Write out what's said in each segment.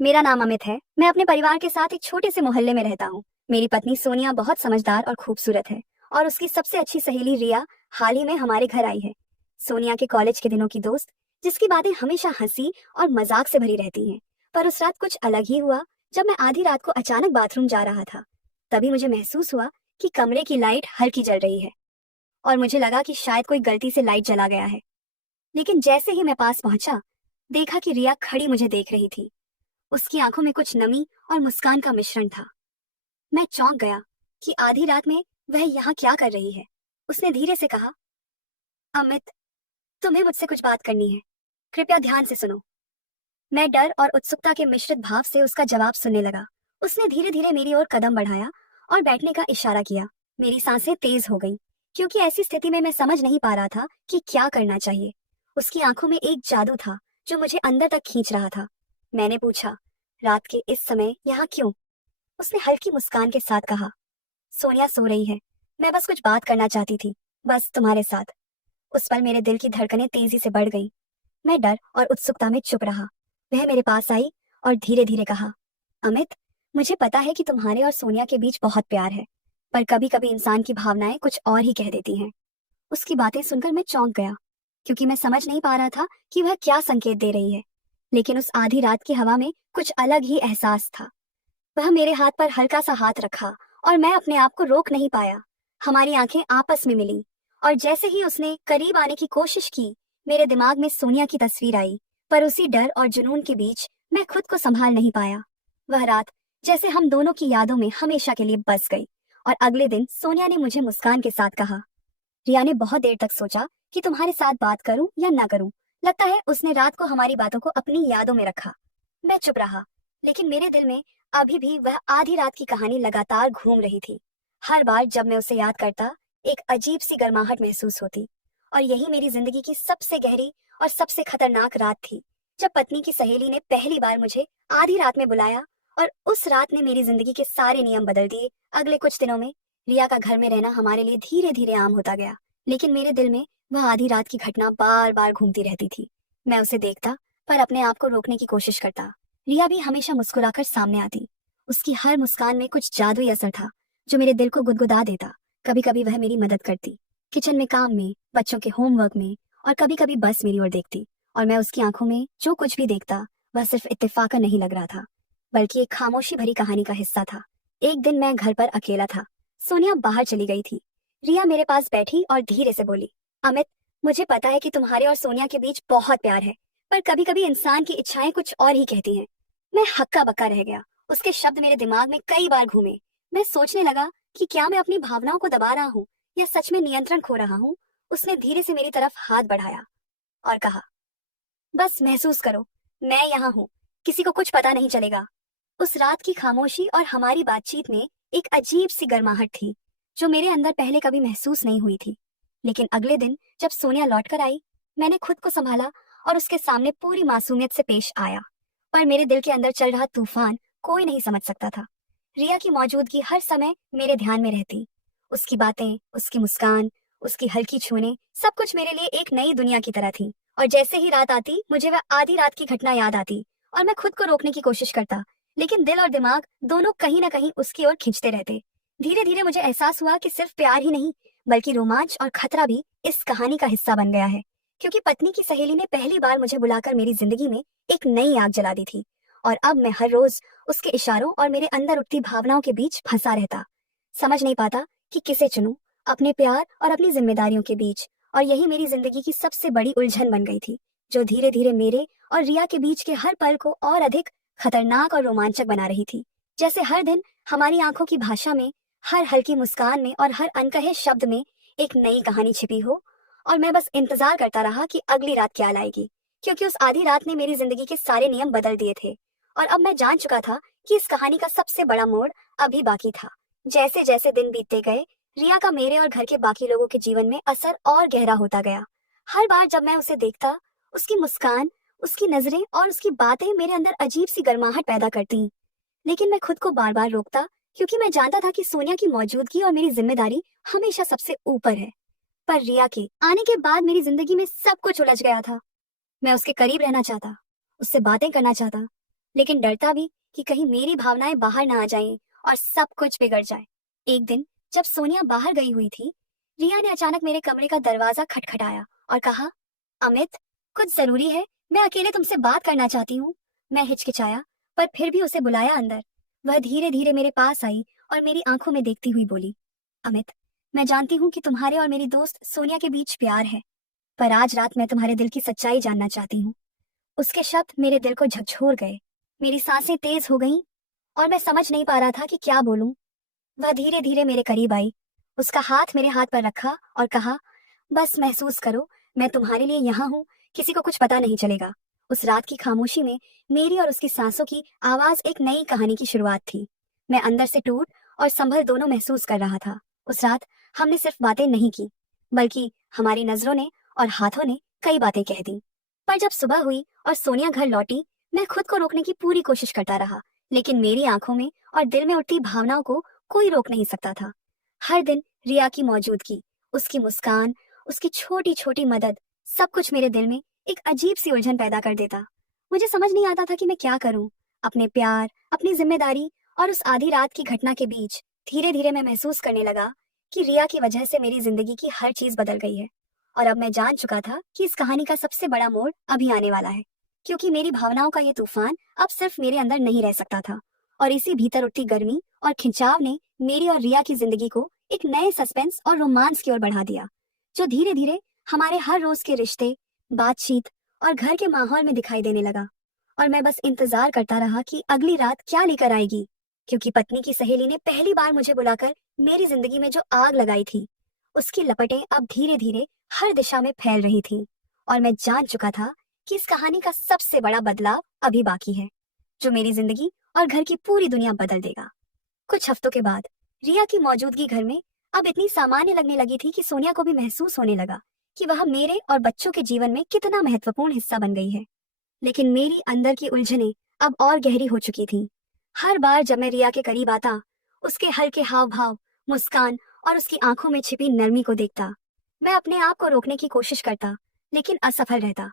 मेरा नाम अमित है। मैं अपने परिवार के साथ एक छोटे से मोहल्ले में रहता हूँ। मेरी पत्नी सोनिया बहुत समझदार और खूबसूरत है और उसकी सबसे अच्छी सहेली रिया हाल ही में हमारे घर आई है। सोनिया के कॉलेज के दिनों की दोस्त, जिसकी बातें हमेशा हंसी और मजाक से भरी रहती हैं। पर उस रात कुछ अलग ही हुआ। जब मैं आधी रात को अचानक बाथरूम जा रहा था, तभी मुझे महसूस हुआ कि कमरे की लाइट हल्की जल रही है और मुझे लगा कि शायद कोई गलती से लाइट जला गया है। लेकिन जैसे ही मैं पास पहुंचा, देखा कि रिया खड़ी मुझे देख रही थी। उसकी आंखों में कुछ नमी और मुस्कान का मिश्रण था। मैं चौंक गया कि आधी रात में वह यहाँ क्या कर रही है। उसने धीरे से कहा, अमित, तुम्हें मुझसे कुछ बात करनी है, कृपया ध्यान से सुनो। मैं डर और उत्सुकता के मिश्रित भाव से उसका जवाब सुनने लगा। उसने धीरे धीरे मेरी ओर कदम बढ़ाया और बैठने का इशारा किया। मेरी सांसें तेज हो गईं, क्योंकि ऐसी स्थिति में मैं समझ नहीं पा रहा था कि क्या करना चाहिए। उसकी आंखों में एक जादू था जो मुझे अंदर तक खींच रहा था। मैंने पूछा, रात के इस समय यहाँ क्यों? उसने हल्की मुस्कान के साथ कहा, सोनिया सो रही है, मैं बस कुछ बात करना चाहती थी, बस तुम्हारे साथ। उस पल मेरे दिल की धड़कनें तेजी से बढ़ गईं। मैं डर और उत्सुकता में चुप रहा। वह मेरे पास आई और धीरे धीरे कहा, अमित, मुझे पता है कि तुम्हारे और सोनिया के बीच बहुत प्यार है, पर कभी कभी इंसान की भावनाएं कुछ और ही कह देती हैं। उसकी बातें सुनकर मैं चौंक गया, क्योंकि मैं समझ नहीं पा रहा था कि वह क्या संकेत दे रही है। लेकिन उस आधी रात की हवा में कुछ अलग ही एहसास था। वह मेरे हाथ पर हल्का सा हाथ रखा और मैं अपने आप को रोक नहीं पाया। हमारी आंखें आपस में मिली और जैसे ही उसने करीब आने की कोशिश की, मेरे दिमाग में सोनिया की तस्वीर आई। पर उसी डर और जुनून के बीच मैं खुद को संभाल नहीं पाया। वह रात जैसे हम दोनों की यादों में हमेशा के लिए बस गई। और अगले दिन सोनिया ने मुझे मुस्कान के साथ कहा, रिया ने बहुत देर तक सोचा कि तुम्हारे साथ बात करूं या ना करूं। लगता है उसने रात को हमारी बातों को अपनी यादों में रखा। मैं चुप रहा, लेकिन मेरे दिल में अभी भी वह आधी रात की कहानी लगातार घूम रही थी। हर बार जब मैं उसे याद करता, एक अजीब सी गर्माहट महसूस होती। और यही मेरी जिंदगी की सबसे गहरी और सबसे खतरनाक रात थी, जब पत्नी की सहेली ने पहली बार मुझे आधी रात में बुलाया। और उस रात ने मेरी जिंदगी के सारे नियम बदल दिए। अगले कुछ दिनों में रिया का घर में रहना हमारे लिए धीरे धीरे आम होता गया, लेकिन मेरे दिल में वह आधी रात की घटना बार बार घूमती रहती थी। मैं उसे देखता, पर अपने आप को रोकने की कोशिश करता। रिया भी हमेशा मुस्कुराकर सामने आती। उसकी हर मुस्कान में कुछ जादुई असर था, जो मेरे दिल को गुदगुदा देता। कभी कभी वह मेरी मदद करती, किचन में काम में, बच्चों के होमवर्क में, और कभी कभी बस मेरी ओर देखती। और मैं उसकी आंखों में जो कुछ भी देखता, वह सिर्फ इत्तेफाका नहीं लग रहा था, बल्कि एक खामोशी भरी कहानी का हिस्सा था। एक दिन मैं घर पर अकेला था। सोनिया बाहर चली गई थी। रिया मेरे पास बैठी और धीरे से बोली, अमित, मुझे पता है कि तुम्हारे और सोनिया के बीच बहुत प्यार है, पर कभी कभी इंसान की इच्छाएं कुछ और ही कहती हैं। मैं हक्का बक्का रह गया। उसके शब्द मेरे दिमाग में कई बार घूमे। मैं सोचने लगा कि क्या मैं अपनी भावनाओं को दबा रहा हूँ या सच में नियंत्रण खो रहा हूँ। उसने धीरे से मेरी तरफ हाथ बढ़ाया और कहा, बस महसूस करो, मैं यहाँ हूँ, किसी को कुछ पता नहीं चलेगा। उस रात की खामोशी और हमारी बातचीत में एक अजीब सी गर्माहट थी, जो मेरे अंदर पहले कभी महसूस नहीं हुई थी। लेकिन अगले दिन जब सोनिया लौट कर आई, मैंने खुद को संभाला और उसके सामने पूरी मासूमियत से पेश आया। पर मेरे दिल के अंदर चल रहा तूफान कोई नहीं समझ सकता था। रिया की मौजूदगी हर समय मेरे ध्यान में रहती। उसकी बातें, उसकी मुस्कान, उसकी हल्की छूने, सब कुछ मेरे लिए एक नई दुनिया की तरह थी। और जैसे ही रात आती, मुझे वह आधी रात की घटना याद आती और मैं खुद को रोकने की कोशिश करता, लेकिन दिल और दिमाग दोनों कहीं ना कहीं उसकी ओर खींचते रहते। धीरे धीरे मुझे एहसास हुआ कि सिर्फ प्यार ही नहीं, बल्कि रोमांच और खतरा भी इस कहानी का हिस्सा बन गया है। क्योंकि पत्नी की सहेली ने पहली बार मुझे बुलाकर मेरी जिंदगी में एक नई आग जला दी थी। और अब मैं हर रोज उसके इशारों और मेरे अंदर उठती भावनाओं के बीच फंसा रहता, समझ नहीं पाता कि किसे चुनूं, अपने प्यार और अपनी जिम्मेदारियों के बीच। और यही मेरी जिंदगी की सबसे बड़ी उलझन बन गई थी, जो धीरे धीरे मेरे और रिया के बीच के हर पल को और अधिक खतरनाक और रोमांचक बना रही थी। जैसे हर दिन हमारी आंखों की भाषा में, हर हल्की मुस्कान में और हर अनकहे शब्द में एक नई कहानी छिपी हो। और मैं बस इंतजार करता रहा कि अगली रात क्या लाएगी, क्योंकि उस आधी रात ने मेरी जिंदगी के सारे नियम बदल दिए थे। और अब मैं जान चुका था कि इस कहानी का सबसे बड़ा मोड़ अभी बाकी था। जैसे जैसे दिन बीतते गए, रिया का मेरे और घर के बाकी लोगों के जीवन में असर और गहरा होता गया। हर बार जब मैं उसे देखता, उसकी मुस्कान, उसकी नजरें और उसकी बातें मेरे अंदर अजीब सी गर्माहट पैदा करती। लेकिन मैं खुद को बार बार रोकता, क्योंकि मैं जानता था कि सोनिया की मौजूदगी और मेरी जिम्मेदारी हमेशा सबसे ऊपर है। पर रिया के आने के बाद मेरी जिंदगी में सब कुछ उलझ गया था। मैं उसके करीब रहना चाहता, उससे बातें करना चाहता, लेकिन डरता भी कि कहीं मेरी भावनाएं बाहर ना आ जाएं और सब कुछ बिगड़ जाए। एक दिन जब सोनिया बाहर गई हुई थी, रिया ने अचानक मेरे कमरे का दरवाजा खटखटाया और कहा, अमित, कुछ जरूरी है, मैं अकेले तुमसे बात करना चाहती हूँ। मैं हिचकिचाया, पर फिर भी उसे बुलाया अंदर। वह धीरे धीरे मेरे पास आई और मेरी आंखों में देखती हुई बोली, अमित, मैं जानती हूँ कि तुम्हारे और मेरी दोस्त सोनिया के बीच प्यार है, पर आज रात मैं तुम्हारे दिल की सच्चाई जानना चाहती हूँ। उसके शब्द मेरे दिल को झकझोर गए। मेरी सांसें तेज हो गईं और मैं समझ नहीं पा रहा था कि क्या बोलूं। वह धीरे धीरे मेरे करीब आई, उसका हाथ मेरे हाथ पर रखा और कहा, बस महसूस करो, मैं तुम्हारे लिए यहाँ हूँ, किसी को कुछ पता नहीं चलेगा। उस रात की खामोशी में मेरी और उसकी सांसों की आवाज एक नई कहानी की शुरुआत थी। मैं अंदर से टूट और संभल दोनों महसूस कर रहा था। उस रात हमने सिर्फ बातें नहीं की, बल्कि हमारी नजरों ने और हाथों ने कई बातें कह दी। पर जब सुबह हुई और सोनिया घर लौटी, मैं खुद को रोकने की पूरी कोशिश करता रहा, लेकिन मेरी आंखों में और दिल में उठती भावनाओं को कोई रोक नहीं सकता था। हर दिन रिया की मौजूदगी, उसकी मुस्कान, उसकी छोटी छोटी मदद, सब कुछ मेरे दिल में एक अजीब सी उलझन पैदा कर देता। मुझे समझ नहीं आता था कि मैं क्या करूं। अपने प्यार, अपनी जिम्मेदारी और उस आधी रात की घटना के बीच धीरे धीरे मैं महसूस करने लगा कि रिया की वजह से मेरी जिंदगी की हर चीज बदल गई है। और अब मैं जान चुका था कि इस कहानी का सबसे बड़ा मोड़ अभी आने वाला है, क्योंकि मेरी भावनाओं का ये तूफान अब सिर्फ मेरे अंदर नहीं रह सकता था। और इसी भीतर उठती गर्मी और खिंचाव ने मेरी और रिया की जिंदगी को एक नए सस्पेंस और रोमांस की ओर बढ़ा दिया, जो धीरे धीरे हमारे हर रोज के रिश्ते, बातचीत और घर के माहौल में दिखाई देने लगा। और मैं बस इंतजार करता रहा कि अगली रात क्या लेकर आएगी, क्योंकि पत्नी की सहेली ने पहली बार मुझे बुलाकर मेरी जिंदगी में जो आग लगाई थी, उसकी लपटें अब धीरे धीरे हर दिशा में फैल रही थी। और मैं जान चुका था कि इस कहानी का सबसे बड़ा बदलाव अभी बाकी है, जो मेरी जिंदगी और घर की पूरी दुनिया बदल देगा। कुछ हफ्तों के बाद रिया की मौजूदगी घर में अब इतनी सामान्य लगने लगी थी कि सोनिया को भी महसूस होने लगा कि वह मेरे और बच्चों के जीवन में कितना महत्वपूर्ण हिस्सा बन गई है। लेकिन मेरी अंदर की उलझनें अब और गहरी हो चुकी थीं। हर बार जब मैं रिया के करीब आता, उसके हल्के हाव भाव, मुस्कान और उसकी आंखों में छिपी नरमी को देखता, मैं अपने आप को रोकने की कोशिश करता, लेकिन असफल रहता।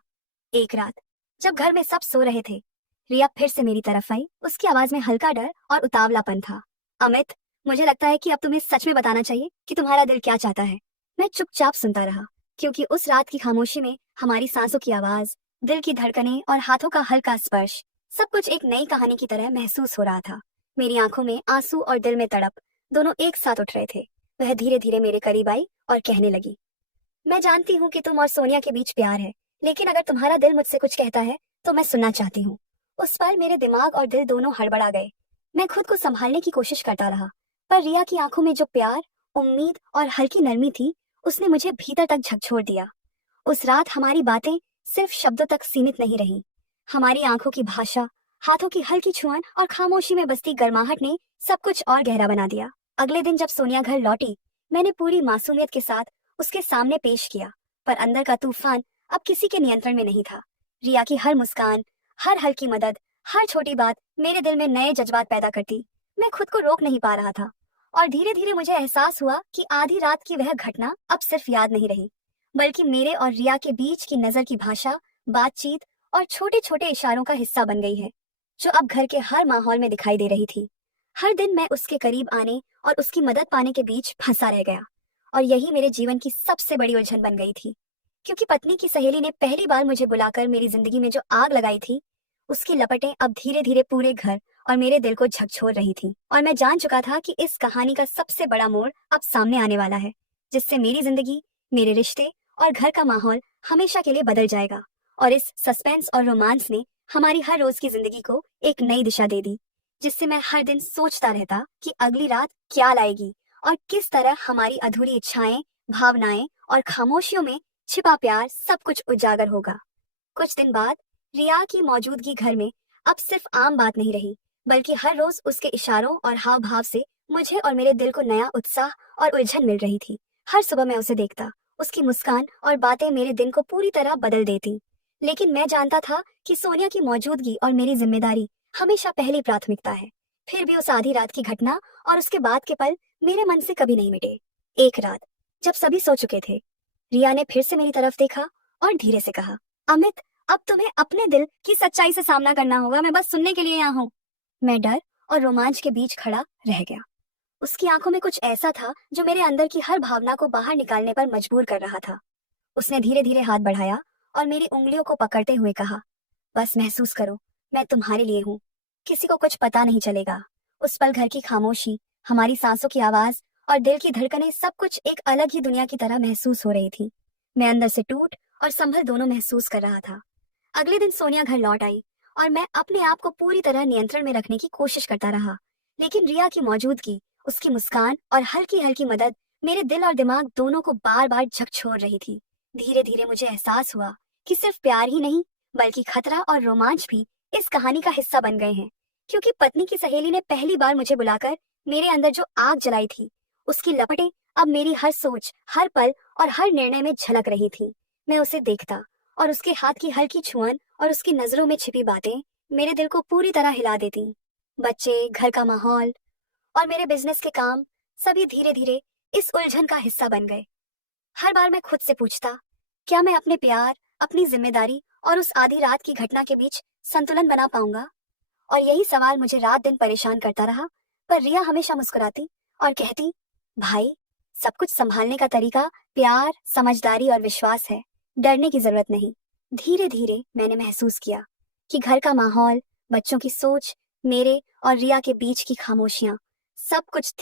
एक रात जब घर में सब सो रहे थे, रिया फिर से मेरी तरफ आई। उसकी आवाज में हल्का डर और उतावलापन था। अमित, मुझे लगता है कि अब तुम्हें सच में बताना चाहिए कि तुम्हारा दिल क्या चाहता है। मैं चुपचाप सुनता रहा, क्योंकि उस रात की खामोशी में हमारी सांसों की आवाज, दिल की धड़कनें और हाथों का हल्का स्पर्श, सब कुछ एक नई कहानी की तरह महसूस हो रहा था। मेरी आंखों में आंसू और दिल में तड़प दोनों एक साथ उठ रहे थे। वह धीरे धीरे मेरे करीब आई और कहने लगी, मैं जानती हूँ कि तुम और सोनिया के बीच प्यार है, लेकिन अगर तुम्हारा दिल मुझसे कुछ कहता है तो मैं सुनना चाहती हूँ। उस पल मेरे दिमाग और दिल दोनों हड़बड़ा गए। मैं खुद को संभालने की कोशिश करता रहा, पर रिया की आंखों में जो प्यार, उम्मीद और हल्की नरमी थी, उसने मुझे भीतर तक झकझोर दिया। उस रात हमारी बातें सिर्फ शब्दों तक सीमित नहीं रहीं। हमारी आंखों की भाषा, हाथों की हल्की छुअन और खामोशी में बसती गर्माहट ने सब कुछ और गहरा बना दिया। अगले दिन जब सोनिया घर लौटी, मैंने पूरी मासूमियत के साथ उसके सामने पेश किया, पर अंदर का तूफान अब किसी के नियंत्रण में नहीं था। रिया की हर मुस्कान, हर हल्की मदद, हर छोटी बात मेरे दिल में नए जज्बात पैदा करती। मैं खुद को रोक नहीं पा रहा था, और धीरे धीरे मुझे एहसास हुआ कि आधी रात की वह घटना अब सिर्फ याद नहीं रही, बल्कि मेरे और रिया के बीच की नजर की भाषा, बातचीत और छोटे छोटे इशारों का हिस्सा बन गई है, जो अब घर के हर माहौल में दिखाई दे रही थी। हर दिन मैं उसके करीब आने और उसकी मदद पाने के बीच फंसा रह गया, और यही मेरे जीवन की सबसे बड़ी उलझन बन गई थी। क्योंकि पत्नी की सहेली ने पहली बार मुझे बुलाकर मेरी जिंदगी में जो आग लगाई थी, उसकी लपटें अब धीरे धीरे पूरे घर और मेरे दिल को झकझोर रही थी। और मैं जान चुका था कि इस कहानी का सबसे बड़ा मोड़ अब सामने आने वाला है, जिससे मेरी जिंदगी, मेरे रिश्ते और घर का माहौल हमेशा के लिए बदल जाएगा। और इस सस्पेंस और रोमांस ने हमारी हर रोज की जिंदगी को एक नई दिशा दे दी, जिससे मैं हर दिन सोचता रहता कि अगली रात क्या लाएगी और किस तरह हमारी अधूरी इच्छाएं, भावनाएं और खामोशियों में छिपा प्यार सब कुछ उजागर होगा। कुछ दिन बाद रिया की मौजूदगी घर में अब सिर्फ आम बात नहीं रही, बल्कि हर रोज उसके इशारों और हाव भाव से मुझे और मेरे दिल को नया उत्साह और उलझन मिल रही थी। हर सुबह मैं उसे देखता, उसकी मुस्कान और बातें मेरे दिन को पूरी तरह बदल देती। लेकिन मैं जानता था कि सोनिया की मौजूदगी और मेरी जिम्मेदारी हमेशा पहली प्राथमिकता है। फिर भी उस आधी रात की घटना और उसके बाद के पल मेरे मन से कभी नहीं मिटे। एक रात जब सभी सो चुके थे, रिया ने फिर से मेरी तरफ देखा और धीरे से कहा, अमित, अब तुम्हें अपने दिल की सच्चाई से सामना करना होगा, मैं बस सुनने के लिए यहाँ हूँ। मैं डर और रोमांच के बीच खड़ा रह गया। उसकी आंखों में कुछ ऐसा था जो मेरे अंदर की हर भावना को बाहर निकालने पर मजबूर कर रहा था। उसने धीरे धीरे हाथ बढ़ाया और मेरी उंगलियों को पकड़ते हुए कहा, बस महसूस करो, मैं तुम्हारे लिए हूँ। किसी को कुछ पता नहीं चलेगा। उस पल घर की खामोशी, हमारी सांसों की आवाज और दिल की धड़कनें, सब कुछ एक अलग ही दुनिया की तरह महसूस हो रही थी। मैं अंदर से टूट और संभल दोनों महसूस कर रहा था। अगले दिन सोनिया घर लौट आई और मैं अपने आप को पूरी तरह नियंत्रण में रखने की कोशिश करता रहा। लेकिन रिया की मौजूदगी, उसकी मुस्कान और हल्की हल्की मदद मेरे दिल और दिमाग दोनों को बार बार झकझोर रही थी। धीरे धीरे मुझे एहसास हुआ कि सिर्फ प्यार ही नहीं, बल्कि खतरा और रोमांच भी इस कहानी का हिस्सा बन गए हैं। क्योंकि पत्नी की सहेली ने पहली बार मुझे बुलाकर मेरे अंदर जो आग जलाई थी, उसकी लपटें अब मेरी हर सोच, हर पल और हर निर्णय में झलक रही थी। मैं उसे देखता और उसके हाथ की हल्की छुअन और उसकी नजरों में छिपी बातें मेरे दिल को पूरी तरह हिला देती। बच्चे, घर का माहौल और मेरे बिजनेस के काम, सभी धीरे धीरे इस उलझन का हिस्सा बन गए। हर बार मैं खुद से पूछता, क्या मैं अपने प्यार, अपनी जिम्मेदारी और उस आधी रात की घटना के बीच संतुलन बना पाऊंगा? और यही सवाल मुझे रात दिन परेशान करता रहा। पर रिया हमेशा मुस्कुराती और कहती, भाई, सब कुछ संभालने का तरीका प्यार, समझदारी और विश्वास है, डरने की जरूरत नहीं। धीरे धीरे मैंने महसूस किया कि घर का माहौल, बच्चों की सोच, मेरे और रिया के बीच की खामोशियां, सब कुछ